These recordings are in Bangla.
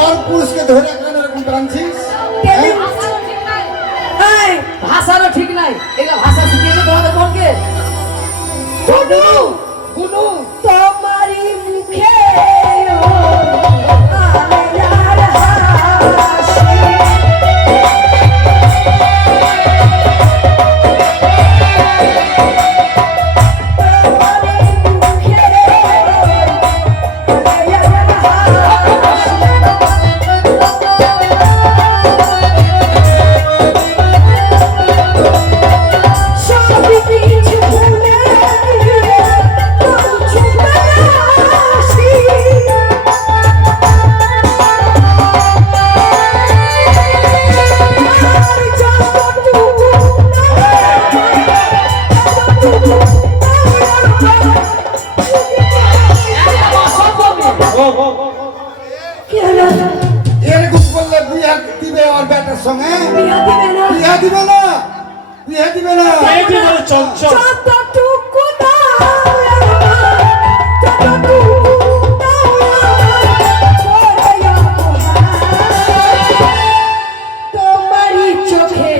পর পুরুষকে ধরে কেন এরকম টানছিস? ভাষারও ঠিক নাই, এগুলো ভাষা শিখিয়েছে তোমাদের বোনকে। গুনু গুনু তোমারই মুখে এরকম করলে বিয়ে দিবে আর বেটার সঙ্গে? বিয়ে দিবে না, বিয়ে দিবে না। চঞ্চল তোমারই চোখে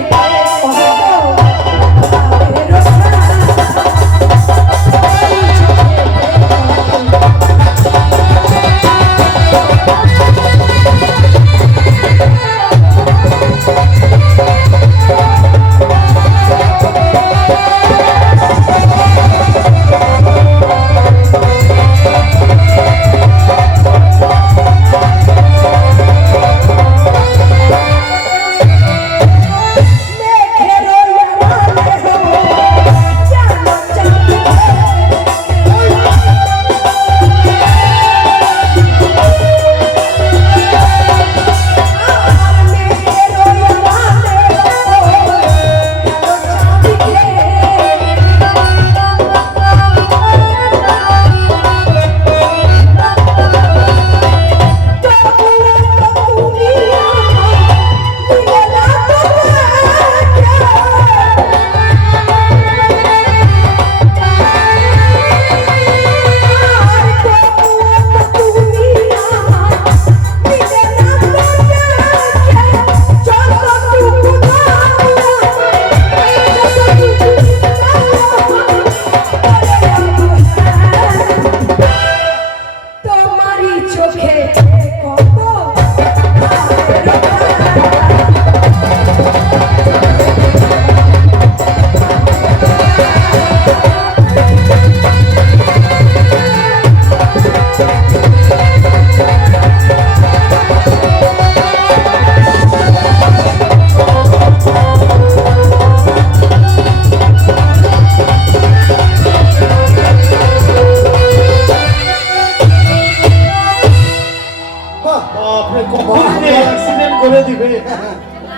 করে দিবে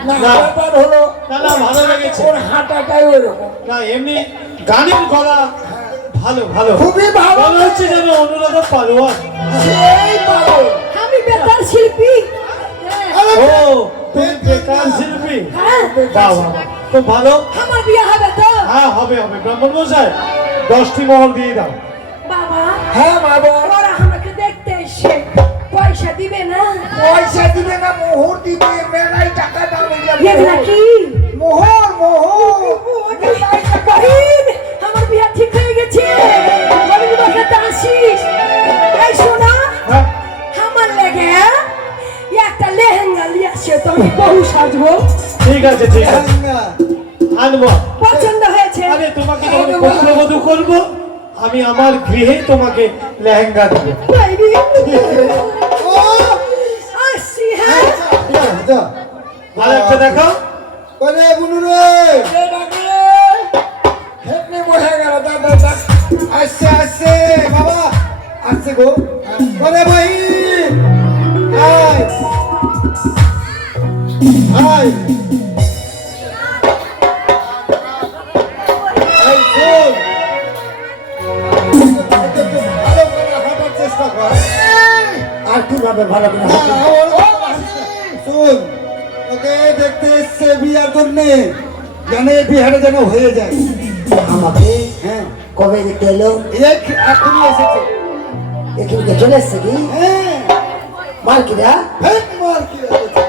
না ব্যাপার হলো না ভালো লেগেছে। ওর হাঁটাটাই ওরকম না এমনি গানের গলা ভালো ভালো খুবই ভালো মনে হচ্ছে যেন অনুরাধা পালোয়ান। সেই ভালো। আমি বেতার শিল্পী। ও তুমি বেকার শিল্পী? হ্যাঁ বাবা খুব ভালো। আমার বিয়ে হবে তো? হ্যাঁ হবে হবে। ব্রাহ্মণ মশাই 10টি মোহর দিয়ে দাও। বাবা হ্যাঁ বাবা ওরা আমাকে দেখতে এসে পয়সা দিবে না? পয়সা দিবে না, মোহর দিবে। মেলাই টাকা দাম এগুলা কি? মোহর মোহর বহিন, আমার বিয়ে ঠিক হয়ে গেছে। আমি বাসাতে আসিস। এই শোনা, হ্যাঁ আমার লেগে একটা লেহেঙ্গা নিয়ে আসে, তো আমি বহু সাজবো। ঠিক আছে ঠিক আছে আনবো। পছন্দ হয়েছে? আরে তোমাকে যখন পুত্রবধূ করবো আমি আমার গৃহে তোমাকে লেহেঙ্গা দেবো। বাইরে ও আসি। হ্যাঁ ভালো একটা দেখাও। ওরে বুনু রে হেপনে বসে গেল। দাদা আসছে আসছে বাবা আসছে গো। ওরে ভাই আয় আয় আর কিভাবে ভালো করে শুন, ওকে দেখতে এসছে বিয়ার জন্যে, জানে বিহারে যেন হয়ে যায়। আমাকে হ্যাঁ কবে দেখতে এলো? এখনই এসেছে। এখানে চলে এসছে কি? হ্যাঁ মার্কিরা হেট মার কি আছে?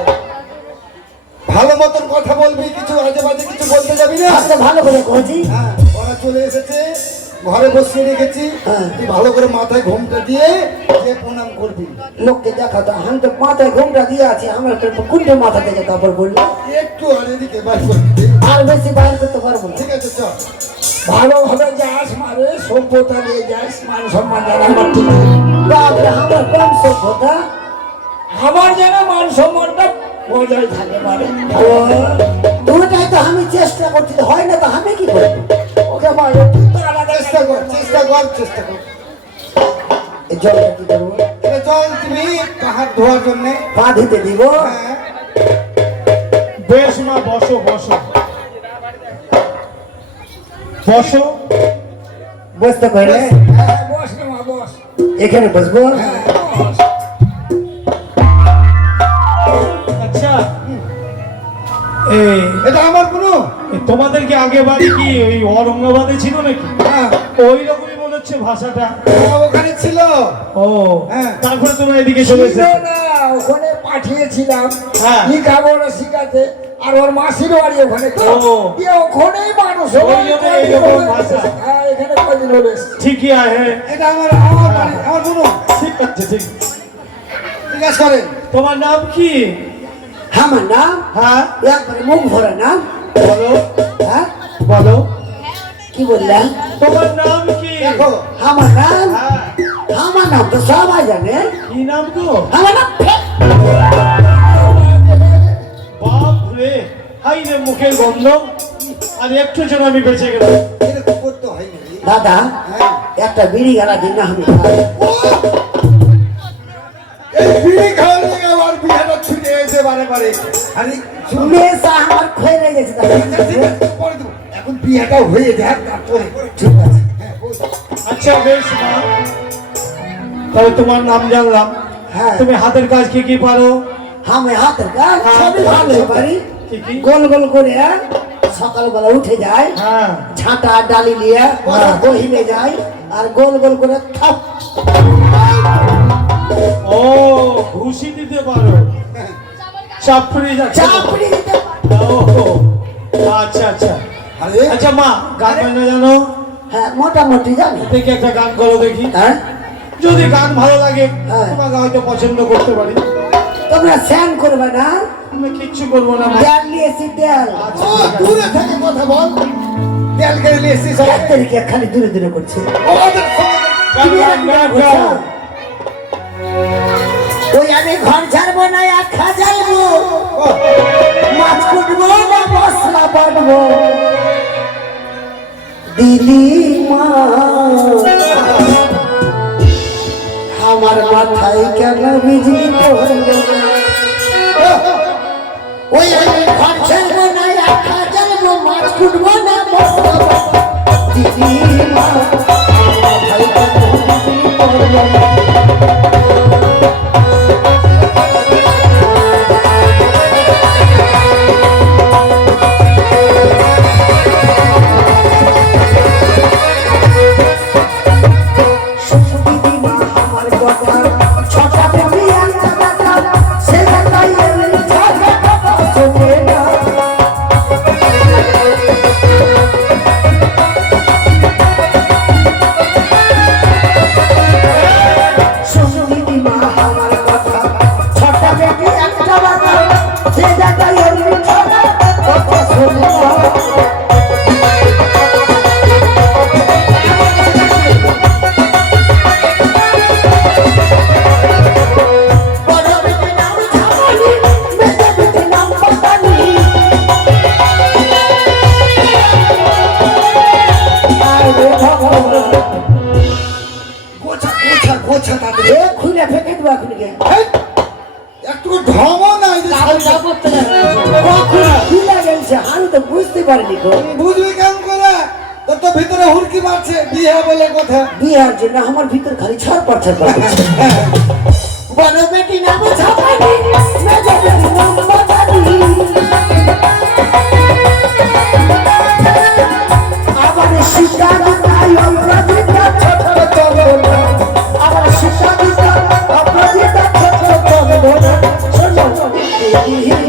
ভালো মতন কথা বলবি, কিছু আজে বাজে কিছু বলতে যাবি না। আচ্ছা ভালো করে কইছি। হ্যাঁ, ওরা চলে এসেছে, ঘরে বসিয়ে রেখেছি। হ্যাঁ। তুই ভালো করে মাথায় ঘোমটা দিয়ে যে প্রণাম করবি। লোককে দেখাতো আমি তো মাথায় ঘুমটা দিয়ে আছি, আমার তো কুন্ডে মাথা থেকে কাপড় পড়লো, একটু আর এদিকে বার করবি। আর বেশি বাইর করতে পারবো না। ঠিক আছে, চল। ভালোভাবে যাস, মানে সভ্যতা নিয়ে যাস, মান সম্মান জানা আমার ঠিক আছে। বাপরে আমার কম সভ্যতা, আমার যেন মান সম্মানটা বজায় থাকে। মানে দুটাই তো আমি চেষ্টা করছি, হয় না তো আমি কি করবো? ওকে মানে চেষ্টা কর, চেষ্টা কর, চেষ্টা কর। এই জলটা কি করবো? এটা জল তুমি হাত ধোয়ার জন্য। পা ধুতে দিব। হ্যাঁ, বেশ মা, বসো বসো বসো। বসতে পারলে হ্যাঁ, বস না মা, বস। এখানে বসবো। আচ্ছা, এই এটা আমার কোনো। তোমাদের কি আগে বাড়ি কি ওই অরঙ্গাবাদে ছিল নাকি? হ্যাঁ, ওই রকমই মনে হচ্ছে ভাষাটা। ওখানে ছিল। ও হ্যাঁ। তারপরে তোমরা এদিকে চলে ছিল এসেছো। না, ওখানে পাঠিয়েছিলাম হ্যাঁ। লেখাপড়া শিখাতে, আর ওর মাসির বাড়ি ওখানে তো ও। দিয়ে ওখানেই মানুষ ওই জন্য এইরকম ভাষা। হ্যাঁ, এখানে কদিন হলো এসেছে। ঠিকই আছে। এটা আমার বাড়ি, আমার কোনো। ঠিক আছে, ঠিক। ঠিক আছে করেন। তোমার নাম কি? আমার নাম হ্যাঁ, একবারে মুখ ভরা নাম। বলো হ্যাঁ, বলো। কি বললাম? তোমার নাম কি? দেখো, আমার নাম, হ্যাঁ, আমার নাম তো সবাই জানে। কি নাম গো? আমার নাম বাপ রে, হাই রে মুখের গন্ধ। আর একটু জন্য আমি বেঁচে গেলাম। এরকম করতে হয় না। দাদা, হ্যাঁ। একটা বিড়ি গালা দিন না আমি খাই। ও! এই বিড়ি খাওয়ার লেগে আমার বিয়েটা ছুটে এসে বারে বারে। আরে শুন, নেশা আমার ক্ষয়ে রয়ে গেছে দাদা। ঠিক আছে, পরে দেবো। এখন বিয়েটা হয়ে যাক, তারপরে। ঠিক আছে। হ্যাঁ, বল। আচ্ছা বেশ মা, তবে তোমার নাম জানলাম। হ্যাঁ। তুমি হাতের কাজ কি কি পারো? আমি হাতের কাজ হ্যাঁ। সবই ভালো পারি। কি কি? গোল গোল করে সকালবেলা উঠে যায়, হ্যাঁ। ঝাঁটা ডালি নিয়ে বহিলে যায়, আর গোল গোল করে থাপ। ও, ঘুষি দিতে পারো, চাপড়ি যাচ্ছে। চাপড়ি দিতে পারি। ও, আচ্ছা আচ্ছা। আরে আচ্ছা মা, গান বাজনা জানো? হ্যাঁ, মোটামুটি জানি। দেখি একটা গান করো দেখি। হ্যাঁ, যদি গান ভালো লাগে হ্যাঁ। তোমাকে হয়তো পছন্দ করতে পারি। তোমরা স্যান করবে না? আমি কিচ্ছু করবো না মা। তেল নিয়েছি তেল। আচ্ছা, ও, ঠিক আছে। দূরে থেকে কথা বল। তেল কেড়ে নিয়ে এসছিস সবাই। এক তারিখে খালি দূরে দূরে করছে। আমাদের সঙ্গে গান, গান, গান, গান। ওই আমি ঘর ছাড়বো না, এক জ্বালবো, ও, মাছ কুটবো না মশলা বাটবো, দিলি মা আমার মাথায় কেন বিজলি পড়লো? ওই আমি ঘর ছাড়বো না, এক জ্বালবো, মাছ কুটবো না মশলা বাটবো, দিলি মা আমার মাথায় কেন বিজলি পড়লো? আমার কথা ছটা বেবি একটা কথা, সে কথাই এমনি ছটা কথা শোনে না। সুন্দরী মা আমার কথা ছটা বেবি একটা কথা, সে কথাই এমনি ছটা কথা শোনে না। গোছা গোছা গোছা তাদের। খুলে ফেঁকে দেবো এখনকে। হেই, একটু ঢমও নাই যে শাড়িটা। খুলে গেছে, আমি তো বুঝতে পারিনি গো। বুঝবি কেমন করে? তোর তো ভিতরে হুড়কি মারছে, বিয়ে বলে কথা। বিয়ার জন্য আমার ভিতর খালি ছড়পড় ছড়পড় করছে। বড় বেটি নাম ছাপানি, মেজো বেটি নাম বাতানি। আবার সীতা দিতাই অপরাজিতা ছোট চলো, আবার সীতা দিতা অপরাজিতা ছোট চলো। দিহি